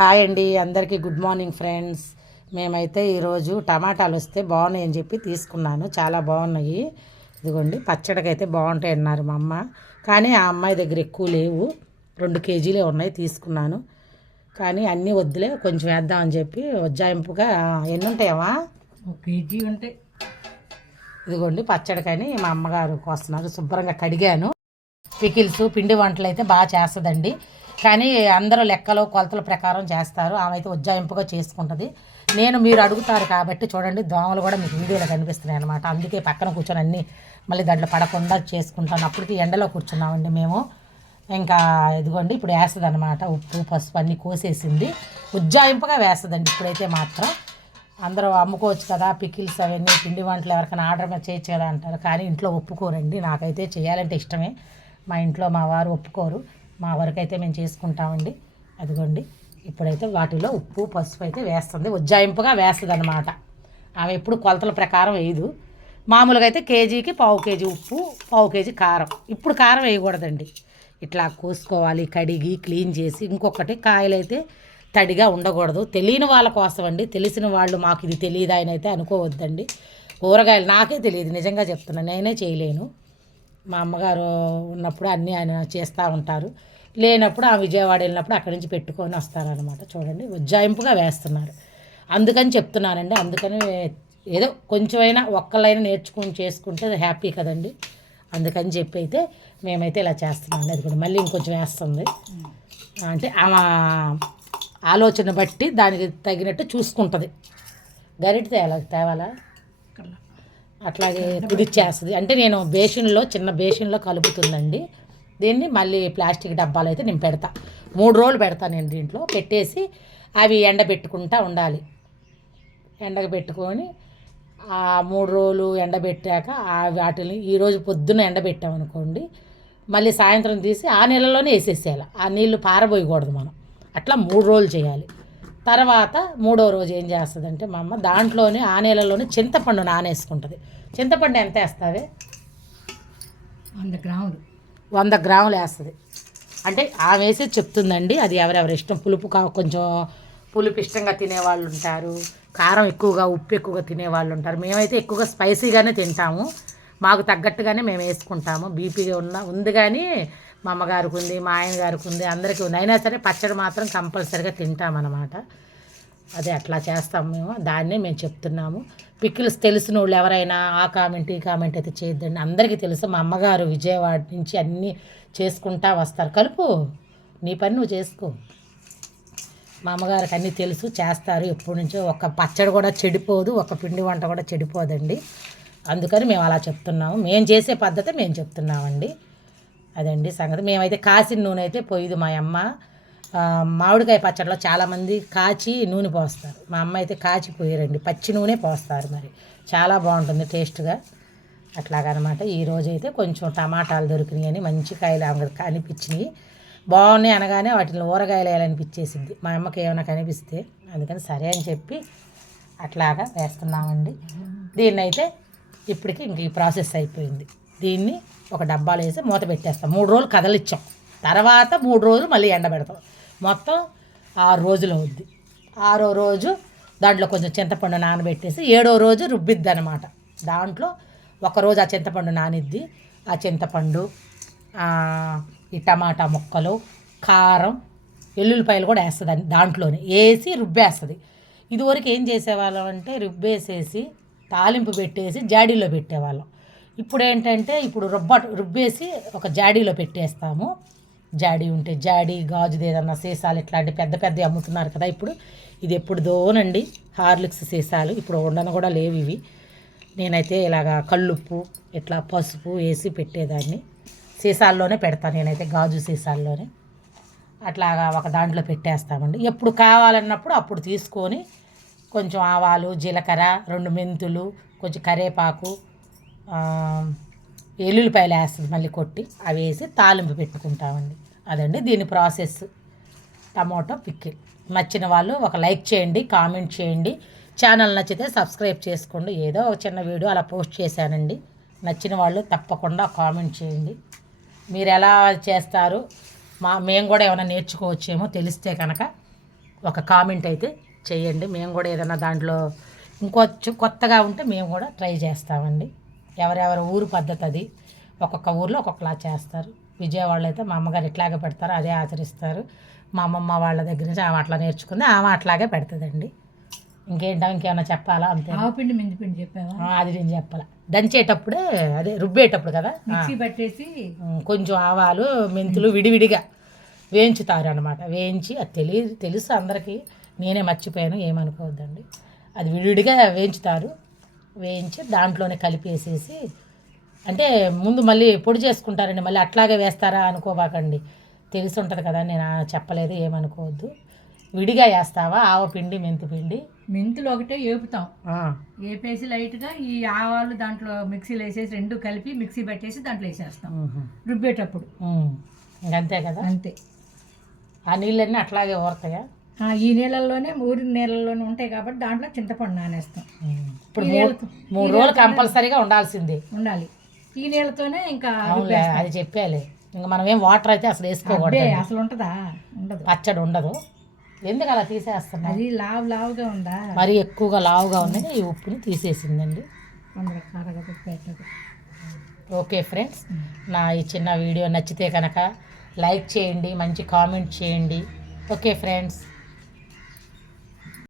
Hi అండి అందరికీ good morning friends. మేమైతే ఈరోజు టమాటాలు వస్తే బాగున్నాయని చెప్పి తీసుకున్నాను. చాలా బాగున్నాయి. ఇదిగోండి పచ్చడికి అయితే బాగుంటాయి అన్నారు మా అమ్మ. కానీ ఆ అమ్మాయి దగ్గర ఎక్కువ లేవు. రెండు కేజీలే ఉన్నాయి తీసుకున్నాను. కానీ అన్నీ వద్దులే కొంచెం వేద్దామని చెప్పి ఉజ్జాయింపుగా ఎన్ని ఉంటాయమ్మా? కేజీ ఉంటే. ఇదిగోండి పచ్చడికని మా అమ్మగారు కోస్తున్నారు. శుభ్రంగా కడిగాను. పికిల్స్ పిండి వంటలు అయితే బాగా చేస్తుందండి. కానీ అందరూ లెక్కలు కొలతల ప్రకారం చేస్తారు. ఆమె అయితే ఉజ్జాయింపుగా చేసుకుంటుంది. నేను మీరు అడుగుతారు కాబట్టి చూడండి దోమలు కూడా మీకు వీడియోలో కనిపిస్తున్నాయి అనమాట అందుకే పక్కన కూర్చొని అన్నీ మళ్ళీ దాంట్లో పడకుండా చేసుకుంటాను. అప్పటికి ఎండలో కూర్చున్నామండి మేము. ఇంకా ఇదిగోండి ఇప్పుడు వేస్తుంది అనమాట ఉప్పు పసుపు అన్నీ కోసేసింది. ఉజ్జాయింపుగా వేస్తుందండి ఇప్పుడైతే మాత్రం. అందరూ అమ్ముకోవచ్చు కదా పికిల్స్ అవన్నీ పిండి వంటలు ఎవరికైనా ఆర్డర్ మీద చేయొచ్చు కదా అంటారు. కానీ ఇంట్లో ఒప్పుకోరండి. నాకైతే చేయాలంటే ఇష్టమే. మా ఇంట్లో మా వారు ఒప్పుకోరు. మా వరకు అయితే మేము చేసుకుంటామండి. అదిగోండి. ఇప్పుడైతే వాటిలో ఉప్పు పసుపు అయితే వేస్తుంది. ఉజ్జాయింపుగా వేస్తుంది అనమాట ఆమె ఎప్పుడు కొలతల ప్రకారం వేయదు. మామూలుగా అయితే కేజీకి పావు కేజీ ఉప్పు పావు కేజీ కారం. ఇప్పుడు కారం వేయకూడదండి. ఇట్లా కోసుకోవాలి కడిగి క్లీన్ చేసి ఇంకొకటి కాయలు అయితే తడిగా ఉండకూడదు. తెలియని వాళ్ళ కోసం అండి తెలిసిన వాళ్ళు మాకు ఇది తెలియదు ఆయన అయితే అనుకోవద్దండి. కూరగాయలు నాకే తెలియదు. నిజంగా చెప్తున్నాను నేనే చేయలేను. మా అమ్మగారు ఉన్నప్పుడు అన్నీ ఆయన చేస్తూ ఉంటారు. లేనప్పుడు ఆ విజయవాడ వెళ్ళినప్పుడు అక్కడి నుంచి పెట్టుకొని వస్తారనమాట చూడండి ఉజ్జాయింపుగా వేస్తున్నారు. అందుకని చెప్తున్నానండి అందుకని ఏదో కొంచెమైనా ఒక్కళ్ళైనా నేర్చుకుని చేసుకుంటే హ్యాపీ కదండి. అందుకని చెప్పి అయితే మేమైతే ఇలా చేస్తున్నాం అది కూడా. మళ్ళీ ఇంకొంచెం వేస్తుంది. అంటే ఆమె ఆలోచన బట్టి దానికి తగినట్టు చూసుకుంటుంది. గరిట తేవాలా? తేవాలా? అట్లాగే కుదిచ్చేస్తుంది. అంటే నేను బేషన్లో చిన్న బేషన్లో కలుపుతుందండి. దీన్ని మళ్ళీ ప్లాస్టిక్ డబ్బాలు అయితే నేను పెడతా. మూడు రోజులు పెడతా నేను దీంట్లో. పెట్టేసి అవి ఎండబెట్టుకుంటా ఉండాలి. ఎండకు పెట్టుకొని ఆ మూడు రోజులు ఎండబెట్టాక ఆ వాటిని ఈరోజు పొద్దున్న ఎండబెట్టామనుకోండి మళ్ళీ సాయంత్రం తీసి ఆ నీళ్ళలోనే వేసేసేయాలి. ఆ నీళ్ళు పారబోయకూడదు మనం. అట్లా మూడు రోజులు చేయాలి. తర్వాత మూడో రోజు ఏం చేస్తుందంటే మా అమ్మ దాంట్లోనే ఆ నీళ్ళలోనే చింతపండు నానేసుకుంటుంది. చింతపండు ఎంత వేస్తుంది వంద గ్రాములు. వంద గ్రాములు వేస్తుంది. అంటే ఆమె వేసే చెప్తుందండి అది ఎవరెవరి ఇష్టం? పులుపు కా కొంచెం పులుపు ఇష్టంగా తినేవాళ్ళు ఉంటారు. కారం ఎక్కువగా ఉప్పు ఎక్కువగా తినేవాళ్ళు ఉంటారు. మేమైతే ఎక్కువగా స్పైసీగానే తింటాము. మాకు తగ్గట్టుగానే మేము వేసుకుంటాము. బీపీ ఉన్న ఉంది కానీ మా అమ్మగారికి ఉంది మా ఆయన గారికి ఉంది అందరికీ ఉంది. అయినా సరే పచ్చడి మాత్రం కంపల్సరీగా తింటామన్నమాట. అదే అట్లా చేస్తాం మేము. దాన్నే మేము చెప్తున్నాము. పికిల్స్ తెలిసిన వాళ్ళు ఎవరైనా ఆ కామెంట్ ఈ కామెంట్ అయితే చేయొద్దండి. అందరికీ తెలుసు మా అమ్మగారు విజయవాడ నుంచి అన్నీ చేసుకుంటా వస్తారు. కలుపు నీ పని నువ్వు చేసుకో. మా అమ్మగారికి అన్నీ తెలుసు చేస్తారు. ఎప్పటి నుంచో ఒక పచ్చడి కూడా చెడిపోదు ఒక పిండి వంట కూడా చెడిపోదండి. అందుకని మేము అలా చెప్తున్నాము. మేము చేసే పద్ధతి మేము చెప్తున్నామండి. అదండి సంగతి. మేమైతే కాసిన నూనె అయితే పోయిదు మా అమ్మ. మామిడికాయ పచ్చడిలో చాలామంది కాచి నూనె పోస్తారు. మా అమ్మ అయితే కాచి పోయారండి. పచ్చి నూనె పోస్తారు మరి. చాలా బాగుంటుంది టేస్ట్గా. అట్లాగనమాట. ఈరోజు అయితే కొంచెం టమాటాలు దొరికినాయి అని మంచి కాయలు ఆమె కనిపించినాయి బాగున్నాయి అనగానే వాటిని ఊరగాయలు వేయాలనిపించేసింది. మా అమ్మకి ఏమైనా కనిపిస్తే అందుకని సరే అని చెప్పి అట్లాగా వేస్తున్నామండి. దీన్నైతే ఇప్పటికి ఇంక ఈ ప్రాసెస్ అయిపోయింది. దీన్ని ఒక డబ్బాలో వేసి మూత పెట్టేస్తాం. మూడు రోజులు కదలిచ్చాం. తర్వాత మూడు రోజులు మళ్ళీ ఎండబెడతాం మొత్తం ఆరు రోజులు అవుద్ది. ఆరో రోజు దాంట్లో కొంచెం చింతపండు నానబెట్టేసి ఏడో రోజు రుబ్బిద్ది అనమాట దాంట్లో ఒకరోజు ఆ చింతపండు నానిద్ది. ఆ చింతపండు ఈ టమాటా ముక్కలు కారం ఎల్లుల్లిపాయలు కూడా వేస్తుంది దాంట్లోనే. వేసి రుబ్బేస్తుంది. ఇదివరకు ఏం చేసేవాళ్ళం అంటే రుబ్బేసేసి తాలింపు పెట్టేసి జాడీలో పెట్టేవాళ్ళం. ఇప్పుడు ఏంటంటే ఇప్పుడు రుబ్బ రుబ్బేసి ఒక జాడీలో పెట్టేస్తాము. జాడీ ఉంటే జాడీ గాజుది ఏదన్నా సీసాలు ఇట్లాంటి పెద్ద పెద్ద అమ్ముతున్నారు కదా ఇప్పుడు. ఇది ఎప్పుడుదోనండి. హార్లిక్స్ సీసాలు. ఇప్పుడు ఉండను కూడా లేవు ఇవి. నేనైతే ఇలాగా కళ్ళుప్పు ఇట్లా పసుపు వేసి పెట్టేదాన్ని. సీసాల్లోనే పెడతాను నేనైతే గాజు సీసాల్లోనే. అట్లాగా ఒక దాంట్లో పెట్టేస్తామండి. ఎప్పుడు కావాలన్నప్పుడు అప్పుడు తీసుకొని కొంచెం ఆవాలు జీలకర్ర రెండు మెంతులు కొంచెం కరేపాకు ఎల్లుల్లిపాయలు వేస్తుంది మళ్ళీ కొట్టి అవి వేసి తాలింపు పెట్టుకుంటామండి. అదండి దీని ప్రాసెస్. Tomato pickle. నచ్చిన వాళ్ళు ఒక లైక్ చేయండి కామెంట్ చేయండి. ఛానల్ నచ్చితే సబ్స్క్రైబ్ చేసుకోండి. ఏదో ఒక చిన్న వీడియో అలా పోస్ట్ చేశానండి. నచ్చిన వాళ్ళు తప్పకుండా కామెంట్ చేయండి. మీరు ఎలా చేస్తారు? మా మేము కూడా ఏమైనా నేర్చుకోవచ్చేమో తెలిస్తే కనుక ఒక కామెంట్ అయితే చేయండి. మేము కూడా ఏదైనా దాంట్లో ఇంకొంచెం కొత్తగా ఉంటే మేము కూడా ట్రై చేస్తామండి. ఎవరెవరి ఊరు పద్ధతి అది. ఒక్కొక్క ఊర్లో ఒక్కొక్కలా చేస్తారు. విజయవాడలో అయితే మా అమ్మగారు ఇట్లాగే పెడతారు అదే ఆచరిస్తారు. మా అమ్మమ్మ వాళ్ళ దగ్గర నుంచి ఆమె అట్లా నేర్చుకుంది ఆమె అట్లాగే పెడుతుందండి. ఇంకేంటో ఇంకేమైనా చెప్పాలా అంతే? ఆవపిండి మెంతిపిండి చెప్పావా? అది నేను చెప్పాలా. దంచేటప్పుడే అదే రుబ్బేటప్పుడు కదా? మిక్సీ పట్టేసి ఉమ్, కొంచెం ఆవాలు మెంతులు విడివిడిగా వేయించుతారు అనమాట వేయించి అది తెలియదు తెలుసు అందరికీ. నేనే మర్చిపోయాను ఏమనుకోవద్దండి అది విడివిడిగా వేయించుతారు. వేయించి దాంట్లోనే కలిపేసేసి అంటే ముందు మళ్ళీ పొడి చేసుకుంటారండి మళ్ళీ అట్లాగే వేస్తారా అనుకోబాకండి. తెలిసి ఉంటుంది కదా నేను చెప్పలేదు ఏమనుకోవద్దు విడిగా వేస్తావా? ఆవపిండి మెంతి పిండి. మెంతులు ఒకటే ఏపుతాం. ఆ, ఏపేసి లైట్గా ఈ ఆవాలు దాంట్లో మిక్సీలో వేసేసి రెండు కలిపి మిక్సీ పెట్టేసి దాంట్లో వేసేస్తాం. రుబ్బేటప్పుడు. ఇంకంతే కదా? అంతే. ఆ నీళ్ళన్నీ అట్లాగే ఊరతాయా? ఈ నీళ్ళల్లోనే ఊరి నీళ్ళల్లోనే ఉంటాయి కాబట్టి దాంట్లో చింతపండు నానేస్తాం. ఇప్పుడు మూడు రోజులు కంపల్సరీగా ఉండాల్సిందే. ఉండాలి. ఈ నీళ్ళతోనే ఇంకా అది చెప్పాలి ఇంకా మనం ఏం వాటర్ అయితే అసలు వేసుకోకూడదు అసలు ఉంటుందా? ఉండదు. పచ్చడి ఉండదు. ఎందుకు అలా తీసేస్తున్నా అది లావు లావుగా ఉందా? మరీ ఎక్కువగా లావుగా ఉన్నది ఈ ఉప్పుని తీసేసిందండి. ఓకే ఫ్రెండ్స్ నా ఈ చిన్న వీడియో నచ్చితే కనుక లైక్ చేయండి మంచి కామెంట్ చేయండి. Okay friends.